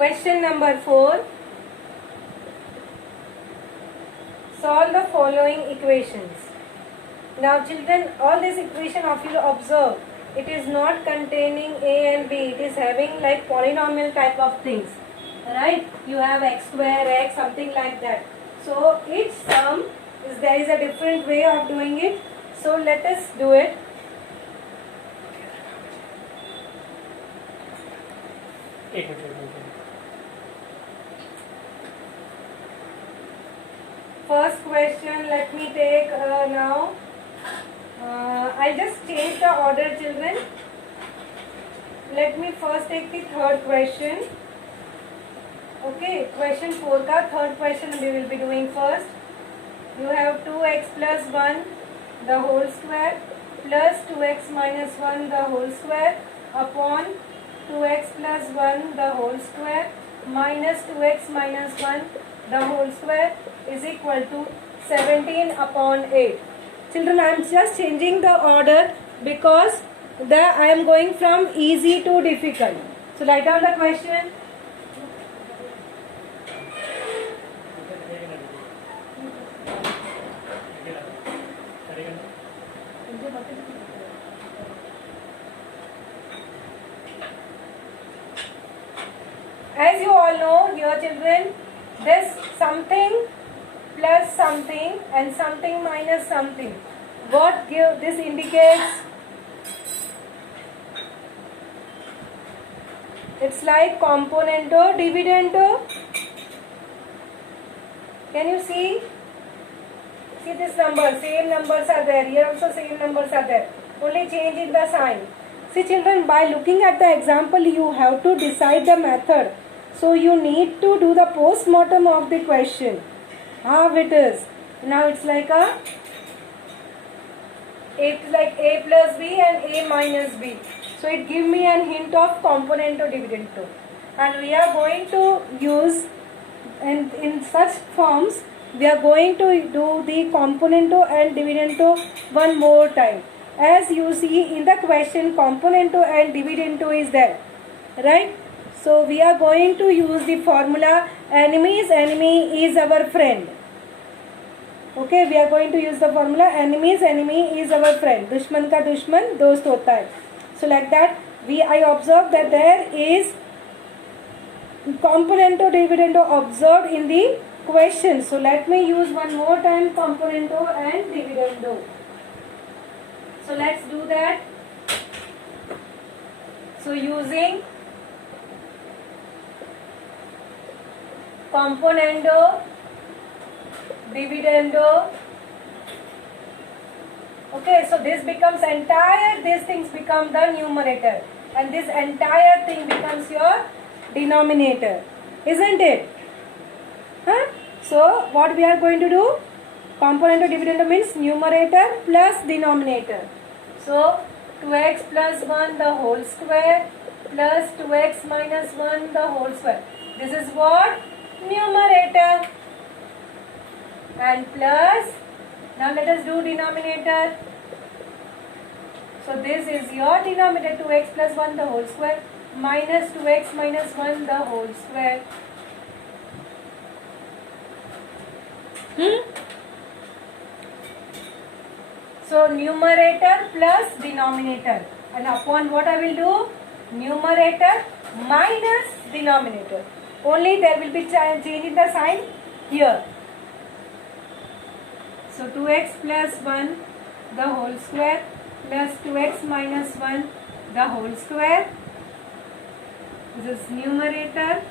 Question number 4. Solve the following equations. Now children, all this equation of you observe, it is not containing a and b, it is having like polynomial type of things, right? You have x square, x, something like that. So each sum is, there is a different way of doing it. So let us do it. First question, let me take now. I'll just change the order, children. Let me first take the third question. Okay, question 4 ka third question we will be doing first. You have 2x plus 1 the whole square plus 2x minus 1 the whole square upon 2x plus 1 the whole square minus 2x minus 1 the whole square is equal to 17 upon 8. Children, I am just changing the order because I am going from easy to difficult. So write down the question. As you all know, dear children, this something plus something and something minus something. What this indicates? It's like componendo, dividendo. Can you see? See this number, same numbers are there. Here also same numbers are there. Only change in the sign. See children, by looking at the example, you have to decide the method. So you need to do the post-mortem of the question. How it is. Now it's like a plus b and a minus b. So it gives me an hint of componendo dividendo. And we are going to use, and in such forms, we are going to do the componendo and dividendo one more time. As you see in the question, componendo and dividendo is there, right? So we are going to use the formula enemy's enemy is our friend. Okay, we are going to use the formula enemy's enemy is our friend. Dushman ka dushman dost hota hai. So like that, I observe that there is componendo dividendo observed in the question. So let me use one more time componendo and dividendo. So let's do that. So using componendo, dividendo. Okay, so this becomes entire, these things become the numerator and this entire thing becomes your denominator, isn't it? Huh? So what we are going to do? Componendo dividendo means numerator plus denominator. So 2x plus 1 the whole square plus 2x minus 1 the whole square. This is what? Numerator. And plus, now let us do denominator. So this is your denominator, 2x plus 1 the whole square minus 2x minus 1 the whole square. So numerator plus denominator, and upon what I will do? Numerator minus denominator. Only there will be change in the sign here. So 2x plus 1 the whole square plus 2x minus 1 the whole square. This is numerator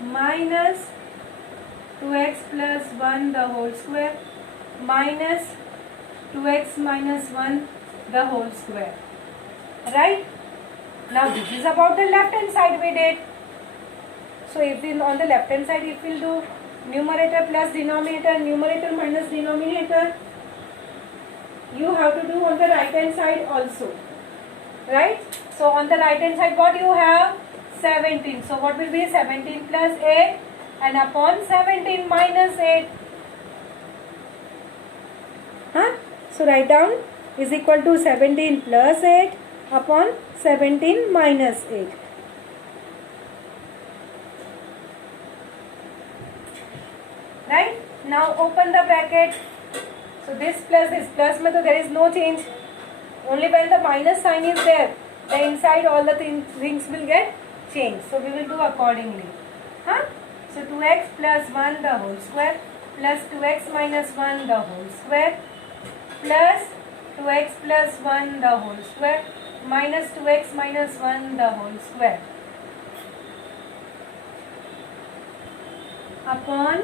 minus 2x plus 1 the whole square minus 2x minus 1 the whole square. Right? Now this is about the left hand side we did. So if we on the left hand side, if we will do numerator plus denominator, numerator minus denominator, you have to do on the right hand side also, right? So on the right hand side, what you have? 17. So what will be 17 plus 8 and upon 17 minus 8? Huh? So write down is equal to 17 plus 8 upon 17 minus 8. right? Now open the bracket. So this plus mein to there is no change. Only when the minus sign is there, the inside all the things will get changed. So we will do accordingly. Huh? So 2x plus 1 the whole square plus 2x minus 1 the whole square plus 2x plus 1 the whole square minus 2x minus 1 the whole square upon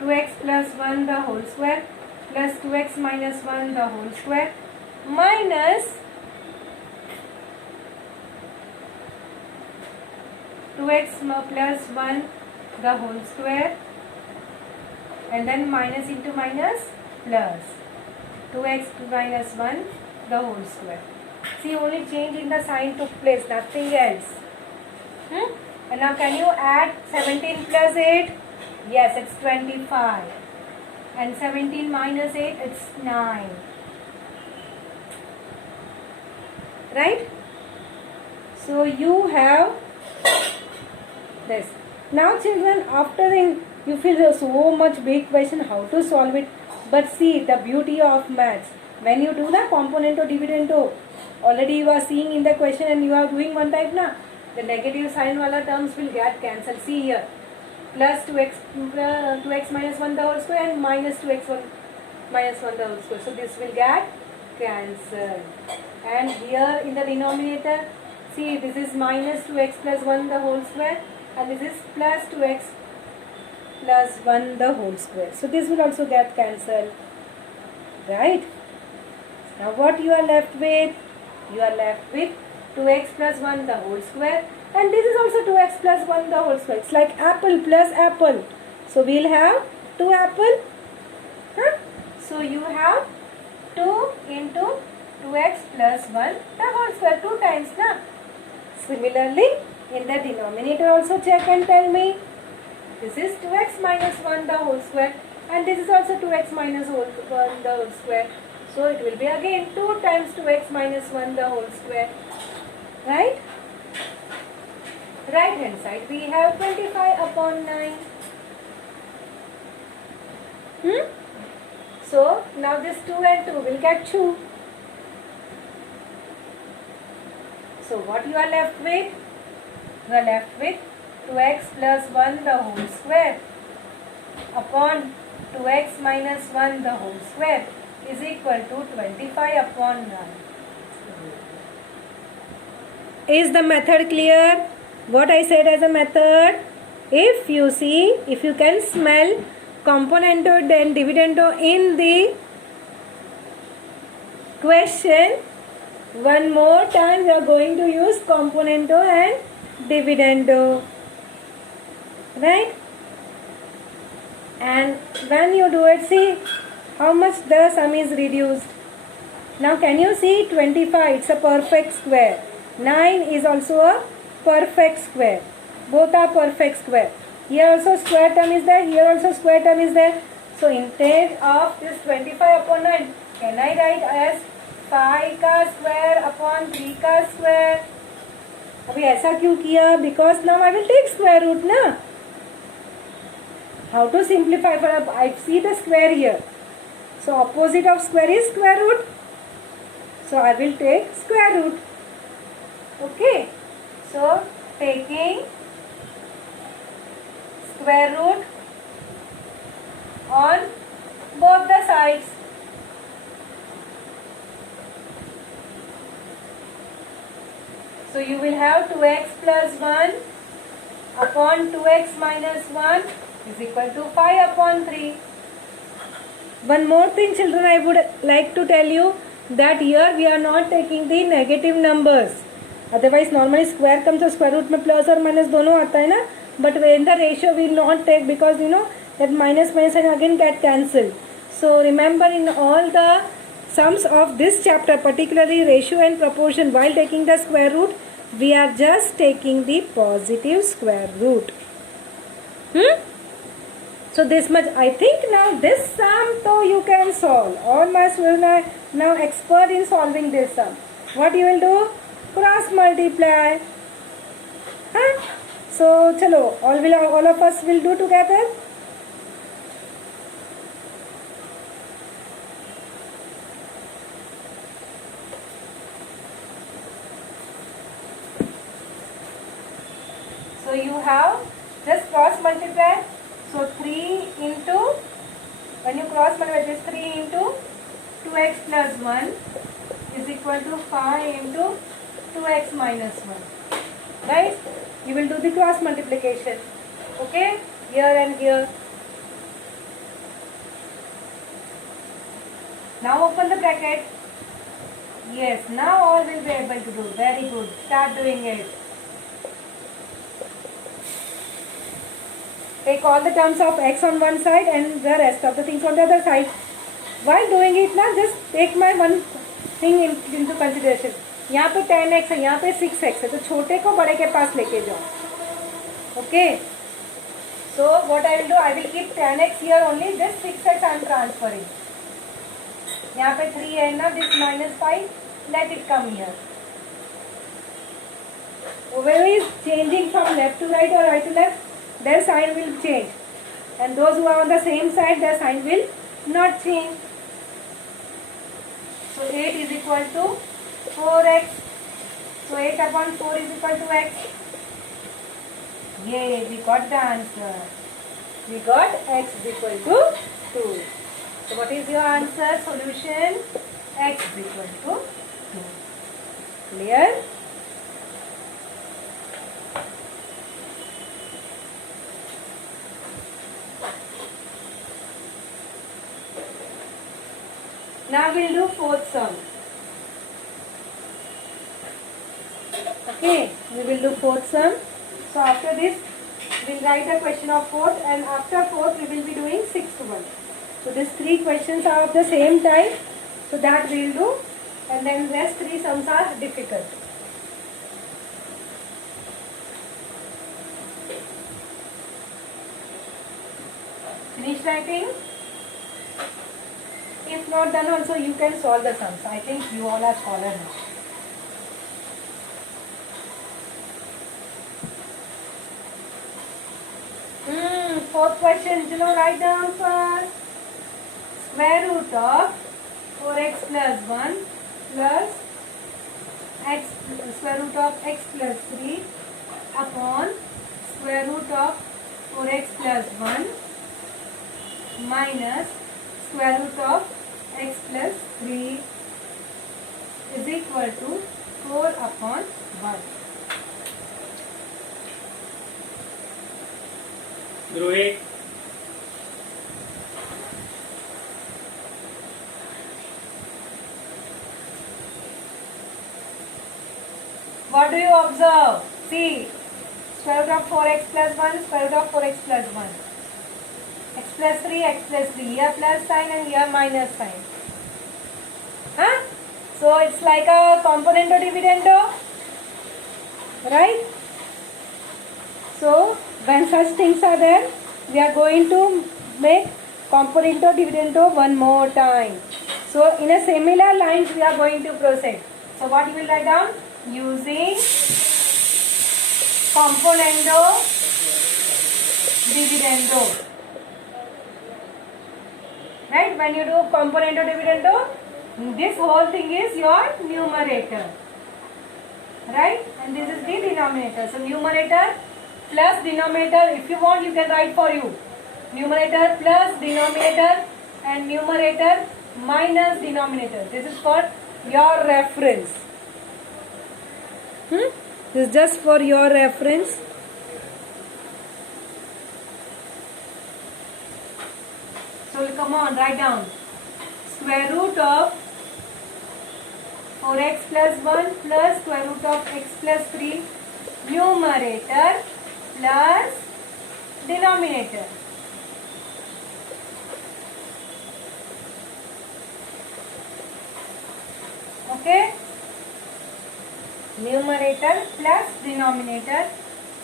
2x plus 1 the whole square plus 2x minus 1 the whole square minus 2x plus 1 the whole square and then minus into minus plus 2x minus 1 the whole square. See, only change in the sign took place, nothing else. And now can you add 17 plus 8? Yes, it's 25. And 17 minus 8, it's 9. Right? So you have this. Now children, after you feel so much big question how to solve it. But see the beauty of maths. When you do the componendo dividendo, already you are seeing in the question and you are doing one type na. The negative sign wala terms will get cancelled. See here. Plus 2x minus 1 the whole square and minus 2x minus 1 the whole square. So this will get cancelled. And here in the denominator, see this is minus 2x plus 1 the whole square and this is plus 2x plus 1 the whole square. So this will also get cancelled. Right? Now what you are left with? You are left with 2x plus 1 the whole square and this is also 2x plus 1 the whole square. It's like apple plus apple. So we will have 2 apple. Huh? So you have 2 into 2x plus 1 the whole square 2 times. Na? Similarly, in the denominator also check and tell me. This is 2x minus 1 the whole square and this is also 2x minus 1 the whole square. So it will be again 2 times 2x minus 1 the whole square. Right? Right hand side we have 25 upon 9. So now this 2 and 2 will get 2. So what you are left with? You are left with 2x plus 1 the whole square upon 2x minus 1 the whole square is equal to 25 upon 9. Is the method clear? What I said as a method? If you see, if you can smell componendo and dividendo in the question, one more time we are going to use componendo and dividendo. Right? And when you do it, see how much the sum is reduced. Now can you see 25, it's a perfect square. 9 is also a perfect square. Both are perfect square. Here also square term is there, here also square term is there. So instead of this 25 upon 9, can I write as 5 का square upon 3 का square? अभी ऐसा क्यों किया? Because now I will take square root ना. How to simplify? For I see the square here. So opposite of square is square root. So I will take square root. Okay. So taking square root on both the sides. So you will have 2x plus 1 upon 2x minus 1 is equal to 5 upon 3. One more thing children, I would like to tell you that here we are not taking the negative numbers. Otherwise normally square comes to square root में plus or minus दोनों आता है ना. But in the ratio we will not take because you know that minus and again get cancelled. So remember in all the sums of this chapter, particularly ratio and proportion, while taking the square root, we are just taking the positive square root. So this much I think now this sum so you can solve. All my students are now expert in solving this sum. What you will do? Cross multiply. So chalo, all of us will do together. So you have just cross multiply. So 3 into, when you cross multiply, it is 3 into 2x plus 1 is equal to 5 into 2x minus 1. Right? You will do the cross multiplication. Okay? Here and here. Now open the bracket. Yes, now all will be able to do. Very good. Start doing it. Take all the terms of x on one side and the rest of the things on the other side. While doing it now, just take my one thing into consideration. यहाँ पे 10x है, यहाँ पे 6x है, तो छोटे को बड़े के पास लेके जाओ. Okay. So what I will do, I will keep 10x here only. This 6x I am transferring. यहाँ पे 3 है ना, this minus 5, let it come here. Whoever is changing from left to right or right to left, their sign will change. And those who are on the same side, their sign will not change. So 8 is equal to 4x. So 8 upon 4 is equal to x. Yay, we got the answer. We got x is equal to 2. So what is your answer? Solution x is equal to 2. Clear? Now we will do fourth sum. Okay, we will do fourth sum. So after this, we will write a question of fourth, and after fourth we will be doing sixth one. So these 3 questions are of the same type, so that we will do, and then rest 3 sums are difficult. Finish writing? If not done also, you can solve the sums. I think you all are scholar now. Fourth question, chalo write down first. Square root of 4x plus 1 plus x, square root of x plus 3 upon square root of 4x plus 1 minus square root of x plus 3 is equal to 4 upon 1. Rohit. What do you observe? See, square root of 4x plus 1, square root of 4x plus 1. X plus 3, x plus 3. Here plus sign and here minus sign. Huh? So it's like a componendo dividendo. Right? So when such things are there, we are going to make componendo dividendo one more time. So in a similar lines we are going to proceed. So what you will write down? Using componendo dividendo. Right? When you do componendo dividendo, this whole thing is your numerator. Right? And this is the denominator. So numerator plus denominator, if you want you can write for you. Numerator plus denominator and numerator minus denominator. This is for your reference. This is just for your reference. So come on, write down. Square root of 4x plus 1 plus square root of x plus 3 numerator plus denominator. Okay? Numerator plus denominator.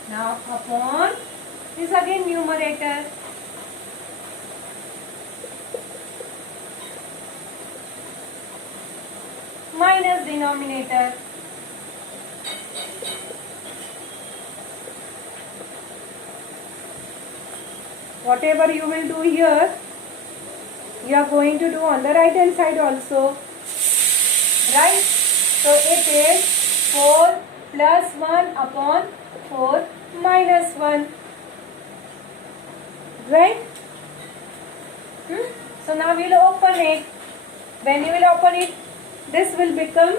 Now upon this again numerator. Minus denominator. Whatever you will do here, you are going to do on the right hand side also. Right? So it is 4 plus 1 upon 4 minus minus 1. Right? So now we will open it. When you will open it, this will become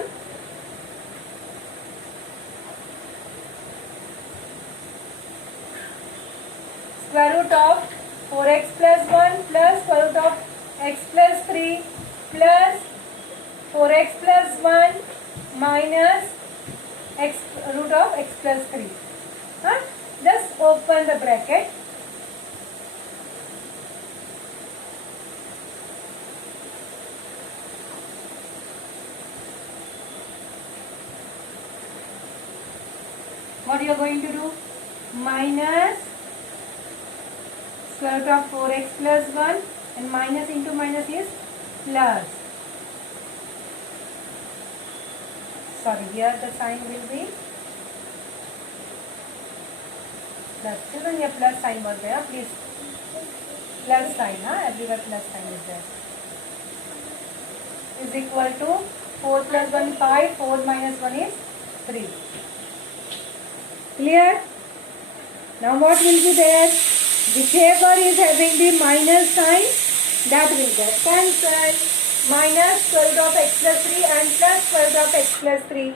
square root of 4x plus 1 plus square root of x plus 3 plus 4x plus 1 minus x root of x plus 3. Just open the bracket. What you are going to do? Minus square root of 4x plus 1, and minus into minus is plus. Sorry, here the sign will be plus. Children, here plus sign was there. Please, plus sign. Everywhere plus sign is there. Is equal to 4 plus 1 5. 4 minus 1 is 3. Clear? Now what will be there? Whichever is having the minus sign, that will get cancelled. Minus square root of x plus 3 and plus square root of x plus 3.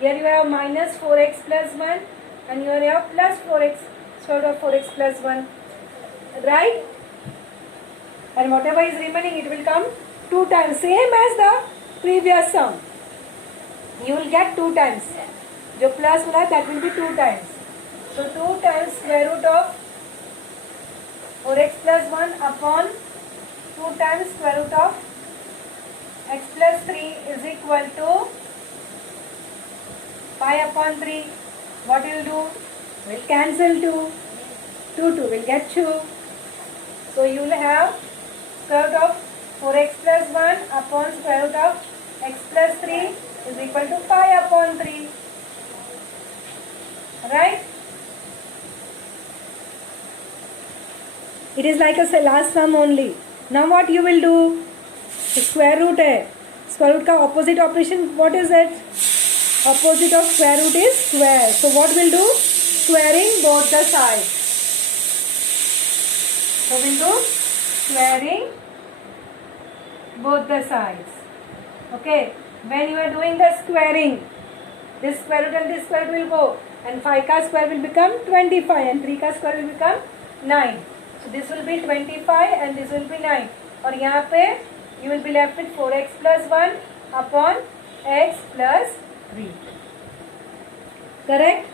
Here you have minus 4x plus 1 and here you have plus 4x, square root of 4x plus 1. Right? And whatever is remaining, it will come 2 times. Same as the previous sum. You will get 2 times. जो plus हो रहा है that will be 2 times. So 2 times square root of 4x plus 1 upon 2 times square root of x plus 3 is equal to 5 upon 3. What will do? Will cancel 2. 2 will get 2. So you will have square root of 4x plus 1 upon square root of x plus 3 is equal to 5 upon 3. Right? It is like a last sum only. Now what you will do? Square root है. Square root का opposite operation, what is it? Opposite of square root is square. So what will do? Squaring both the sides. So we'll do squaring both the sides. Okay. When you are doing the squaring, this square root and this square root will go. And 5 का square will become 25 and 3 का square will become 9. So this will be 25 and this will be 9. और यहाँ पे you will be left with 4x plus 1 upon x plus 3. Correct?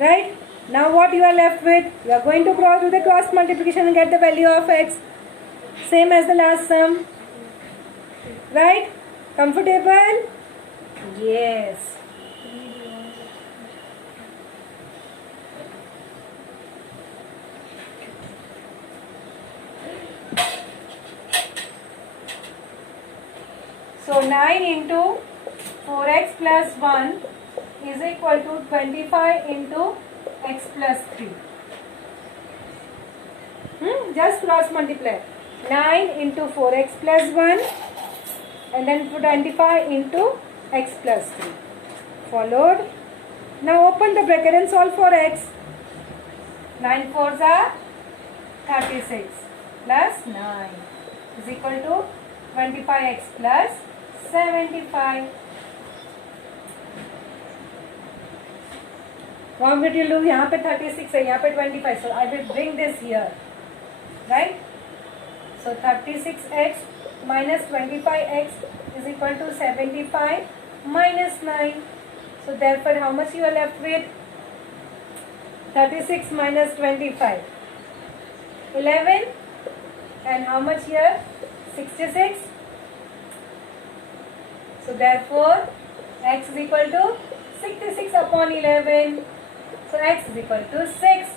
Right? Now what you are left with? You are going to do the cross multiplication and get the value of x. Same as the last sum. Right? Comfortable? Yes. So 9 into 4x plus 1 is equal to 25 into x plus 3. Just cross multiply. 9 into 4x plus 1 and then 25 into x plus 3. Followed. Now open the bracket and solve for x. 9 4s are 36 plus 9 is equal to 25x plus 75. What will you do? यहाँ पे 36 है, यहाँ पे 25. So I will bring this here, right? So 36x minus 25x is equal to 75 minus 9. So therefore, how much you are left with? 36 minus 25. 11. And how much here? 66. So therefore, x is equal to 66 upon 11. So x is equal to 6.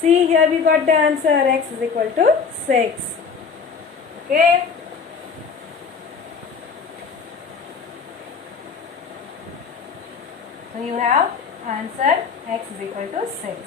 See, here we got the answer. X is equal to 6. Okay. So you have answer x is equal to 6.